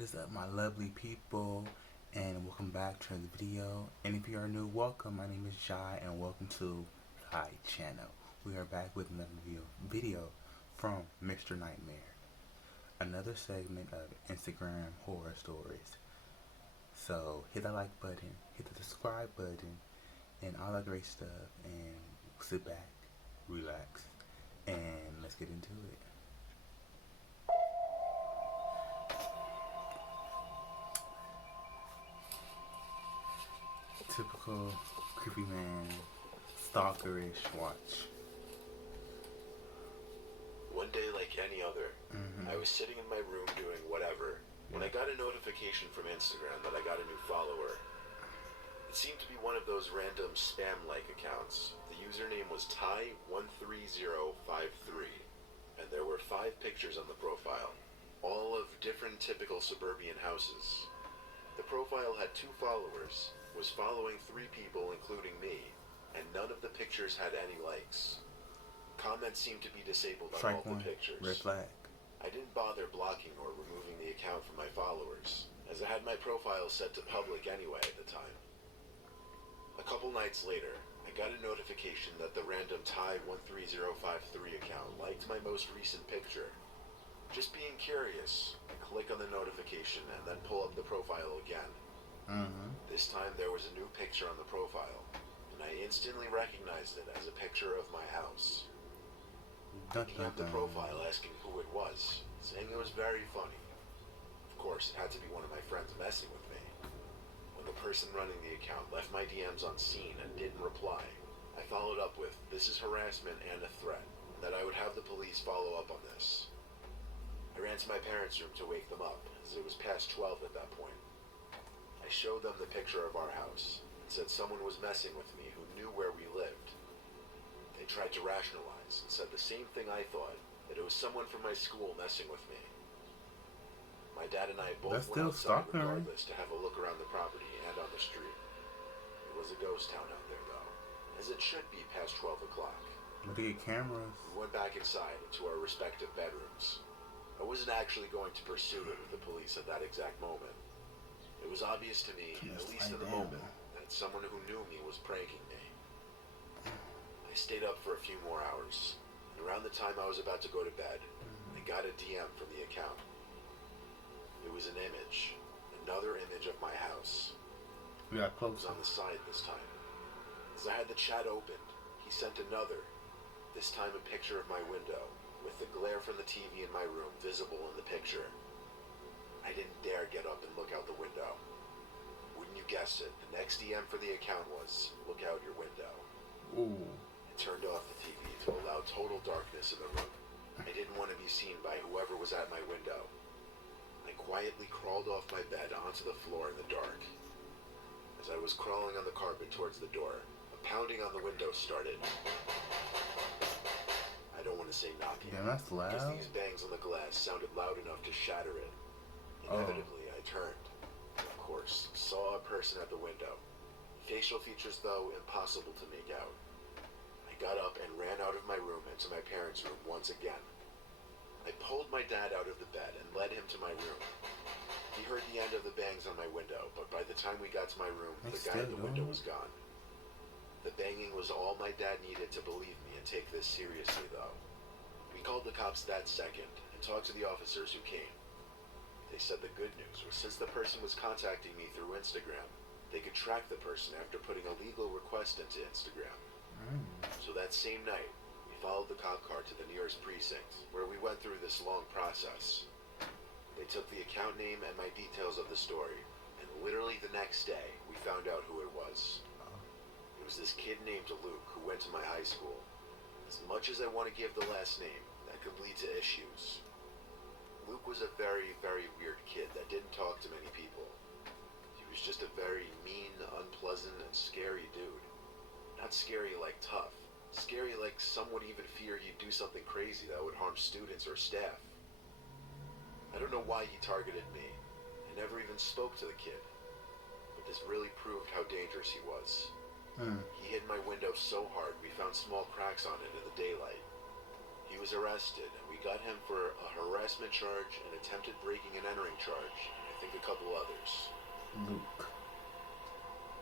what is up, my lovely people, and welcome back to the video. And if you are new, welcome. My name is Jai, and welcome to my channel. We are back with another video from Mr. Nightmare, another segment of Instagram horror stories. So hit that like button, hit the subscribe button, and all that great stuff. And sit back, relax, and let's get into it. Typical creepy man, stalkerish watch. One day like any other, I was sitting in my room doing whatever when I got a notification from Instagram that I got a new follower. It seemed to be one of those random spam-like accounts. The username was Ty13053, and there were 5 pictures on the profile, all of different typical suburban houses. The profile had 2 followers, was following 3 people including me, and none of the pictures had any likes. Comments seemed to be disabled on all the pictures. Red flag. I didn't bother blocking or removing the account from my followers, as I had my profile set to public anyway at the time. A couple nights later, I got a notification that the random Ty13053 account liked my most recent picture. Just being curious, I click on the notification and then pull up the profile again. This time there was a new picture on the profile, and I instantly recognized it as a picture of my house. Looking at the profile, asking who it was, saying it was very funny. Of course, it had to be one of my friends messing with me. When the person running the account left my DMs on scene and didn't reply, I followed up with, "This is harassment and a threat," and that I would have the police follow up on this. I ran to my parents' room to wake them up, as it was past 12 at that point. I showed them the picture of our house, and said someone was messing with me who knew where we lived. They tried to rationalize, and said the same thing I thought, that it was someone from my school messing with me. My dad and I both went outside regardless to have a look around the property and on the street. It was a ghost town out there though, as it should be past 12 o'clock. Look at cameras. We went back inside into our respective bedrooms. I wasn't actually going to pursue it with the police at that exact moment. It was obvious to me, at least in the moment, that someone who knew me was pranking me. I stayed up for a few more hours. Around the time I was about to go to bed, I got a DM from the account. It was an image, another image of my house. We got It close. was on the side this time. As I had the chat opened, he sent another, this time a picture of my window, with the glare from the TV in my room visible in the picture. I didn't dare get up and look out the window. Wouldn't you guess it, the next DM for the account was, "Look out your window." Ooh. I turned off the TV to allow total darkness in the room. I didn't want to be seen by whoever was at my window. I quietly crawled off my bed onto the floor in the dark. As I was crawling on the carpet towards the door, a pounding on the window started. I don't want to say knocking, Yeah, that's loud. because these bangs on the glass sounded loud enough to shatter it. Inevitably, I turned, and of course, saw a person at the window. Facial features, though, impossible to make out. I got up and ran out of my room into my parents' room once again. I pulled my dad out of the bed and led him to my room. He heard the end of the bangs on my window, but by the time we got to my room, the guy at the window was gone. The banging was all my dad needed to believe me and take this seriously, though. We called the cops that second and talked to the officers who came. They said the good news was since the person was contacting me through Instagram, they could track the person after putting a legal request into Instagram. So that same night, we followed the cop car to the nearest precinct, where we went through this long process. They took the account name and my details of the story, and literally the next day, we found out who it was. It was this kid named Luke who went to my high school. As much as I want to give the last name, that could lead to issues. Luke was a very, very weird kid that didn't talk to many people. He was just a very mean, unpleasant, and scary dude. Not scary like tough. Scary like some would even fear he'd do something crazy that would harm students or staff. I don't know why he targeted me. I never even spoke to the kid. But this really proved how dangerous he was. He hit my window so hard we found small cracks on it in the daylight. He was arrested, and we got him for a harassment charge, an attempted breaking and entering charge, and I think a couple others.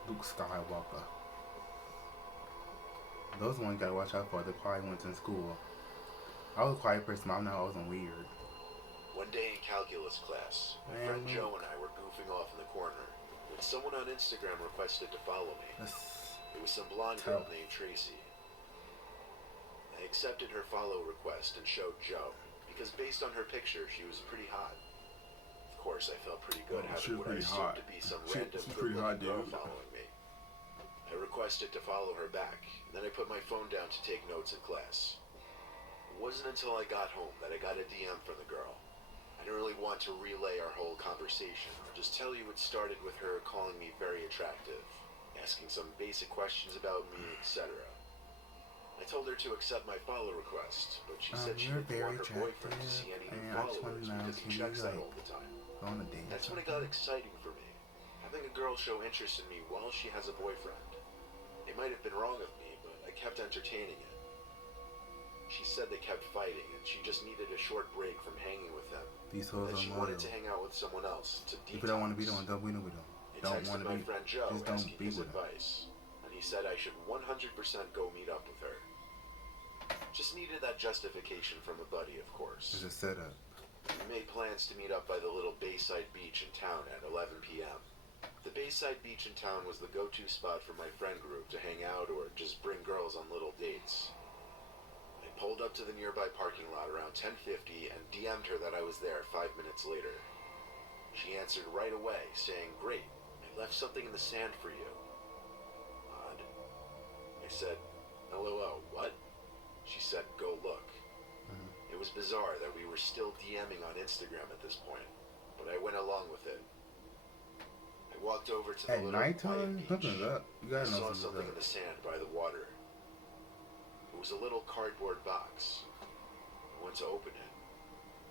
Luke Skywalker. Those are the ones you gotta watch out for. The quiet ones in school. I was a quiet person, but I'm not always weird. One day in calculus class, my friend Joe and I were goofing off in the corner when someone on Instagram requested to follow me. It was some blonde girl named Tracy. I accepted her follow request and showed Joe, because based on her picture, she was pretty hot. Of course, I felt pretty good having what I assumed to be some random good-looking girl following me. I requested to follow her back, and then I put my phone down to take notes in class. It wasn't until I got home that I got a DM from the girl. I didn't really want to relay our whole conversation. I'll just tell you it started with her calling me very attractive, asking some basic questions about me, etc. I told her to accept my follow request, but she said she didn't want her boyfriend to see any new followers because he checks that all the time. That's when it got exciting for me, having a girl show interest in me while she has a boyfriend. It might have been wrong of me, but I kept entertaining it. She said they kept fighting, and she just needed a short break from hanging with them. That she wanted to hang out with someone else to detox. People don't want to be doing, don't be with them. I texted my friend Joe asking his advice, and he said I should 100% go meet up with her. Just needed that justification from a buddy, of course. It's a setup. We made plans to meet up by the little Bayside beach in town at 11 p.m. The Bayside beach in town was the go-to spot for my friend group to hang out or just bring girls on little dates. I pulled up to the nearby parking lot around 10:50 and DM'd her that I was there 5 minutes later. She answered right away, saying, "Great, I left something in the sand for you." Odd. I said, "LOL, what?" She said, "Go look." It was bizarre that we were still DMing on Instagram at this point, but I went along with it. I walked over to the little nighttime? quiet beach. I saw something something in the sand by the water. It was a little cardboard box. I went to open it,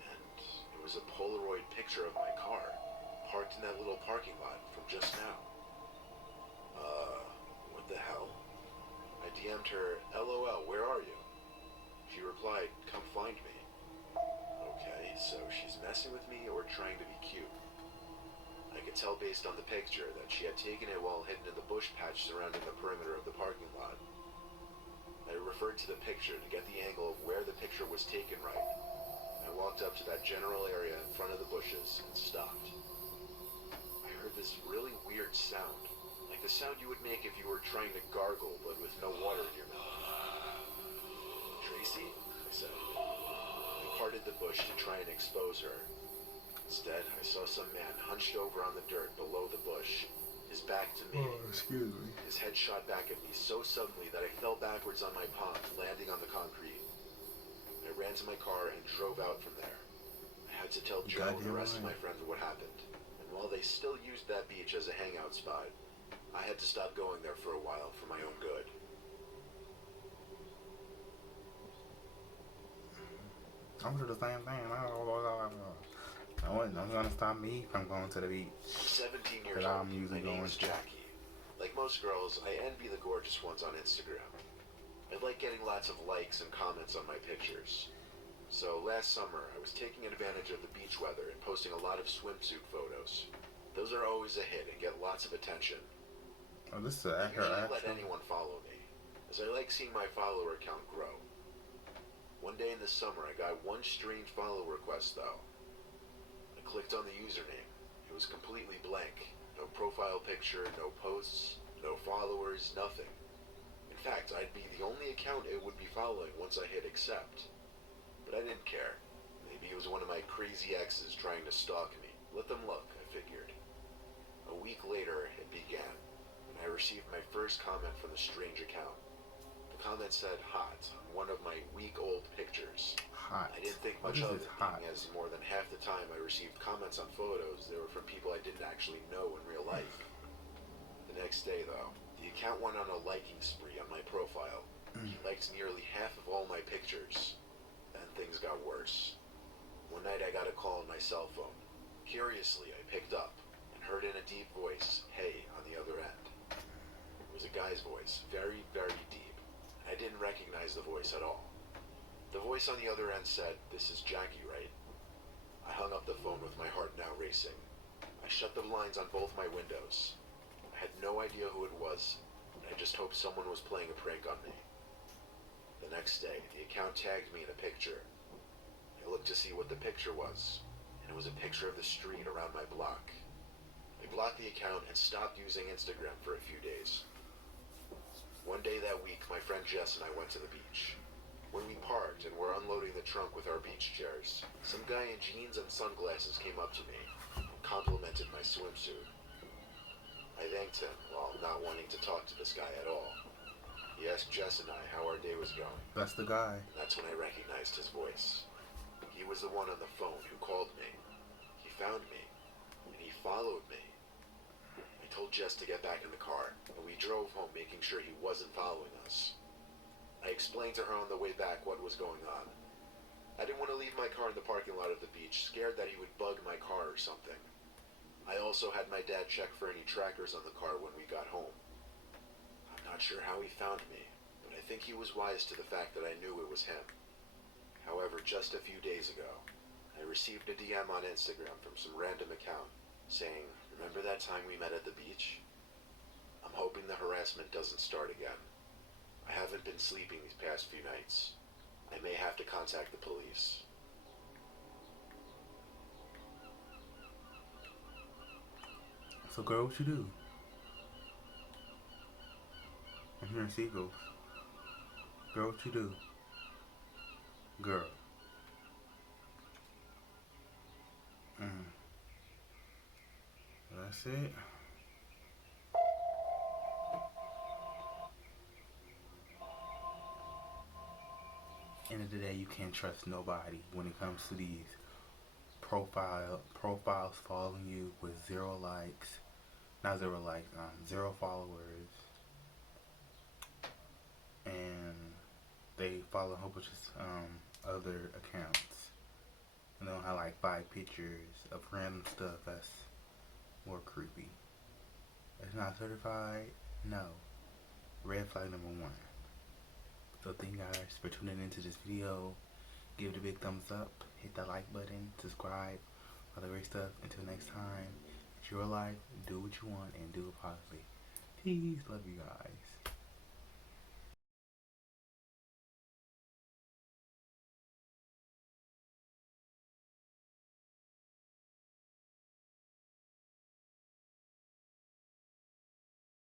and it was a Polaroid picture of my car, parked in that little parking lot from just now. What the hell? I DM'd her, "LOL, where are you?" She replied, "Come find me." Okay, so she's messing with me or trying to be cute. I could tell based on the picture that she had taken it while hidden in the bush patch surrounding the perimeter of the parking lot. I referred to the picture to get the angle of where the picture was taken right. I walked up to that general area in front of the bushes and stopped. I heard this really weird sound, like the sound you would make if you were trying to gargle but with no water in your mouth. "Tracy?" I said. I parted the bush to try and expose her. Instead, I saw some man hunched over on the dirt below the bush, his back to me. Excuse me. His head shot back at me so suddenly that I fell backwards on my palm, landing on the concrete. I ran to my car and drove out from there. I had to tell Joe and the rest of my friends what happened, and while they still used that beach as a hangout spot, I had to stop going there for a while for my own good. I'm gonna do the same thing. I wasn't gonna stop me from going to the beach. I'm 17 years old. My name is Jackie. Like most girls, I envy the gorgeous ones on Instagram. I like getting lots of likes and comments on my pictures. So last summer, I was taking advantage of the beach weather and posting a lot of swimsuit photos. Those are always a hit and get lots of attention. Oh, this is I usually let anyone follow me, as I like seeing my follower count grow. One day in the summer, I got one strange follow request though. I clicked on the username. It was completely blank. No profile picture, no posts, no followers, nothing. In fact, I'd be the only account it would be following once I hit accept. But I didn't care. Maybe it was one of my crazy exes trying to stalk me. Let them look, I figured. A week later, it began, and I received my first comment from the strange account. The comment said "hot" on one of my week-old pictures. Hot. I didn't think much of it, being as more than half the time I received comments on photos, they were from people I didn't actually know in real life. The next day, though, the account went on a liking spree on my profile. He liked nearly half of all my pictures. Then things got worse. One night I got a call on my cell phone. Curiously, I picked up and heard in a deep voice, "Hey," on the other end. It was a guy's voice, very, very deep. I didn't recognize the voice at all. The voice on the other end said, "This is Jackie, right?" I hung up the phone with my heart now racing. I I shut the blinds on both my windows. I had no idea who it was, and I just hoped someone was playing a prank on me. The next day, the account tagged me in a picture. I looked to see what the picture was, and it was a picture of the street around my block. I blocked the account and stopped using Instagram for a few days. One day that week, my friend Jess and I went to the beach. When we parked and were unloading the trunk with our beach chairs, some guy in jeans and sunglasses came up to me and complimented my swimsuit. I thanked him while not wanting to talk to this guy at all. He asked Jess and I how our day was going. That's the guy. And that's when I recognized his voice. He was the one on the phone who called me. He found me, and he followed me. I told Jess to get back in the car, and we drove home making sure he wasn't following us. I explained to her on the way back what was going on. I didn't want to leave my car in the parking lot of the beach, scared that he would bug my car or something. I also had my dad check for any trackers on the car when we got home. I'm not sure how he found me, but I think he was wise to the fact that I knew it was him. However, just a few days ago, I received a DM on Instagram from some random account saying, "Remember that time we met at the beach?" I'm hoping the harassment doesn't start again. I haven't been sleeping these past few nights. I may have to contact the police. So girl, what you do? I'm hearing seagulls. Girl, what you do? Girl. That's it. End of the day, you can't trust nobody when it comes to these profiles following you with 0 likes, not 0 likes, 0 followers, and they follow a whole bunch of other accounts, and they'll have like 5 pictures of random stuff. That's more creepy. It's not certified. No. Red flag #1. So thank you guys for tuning into this video. Give it a big thumbs up, hit that like button, subscribe, all the great stuff. Until next time, it's your life, do what you want and do it positively. Peace, love you guys.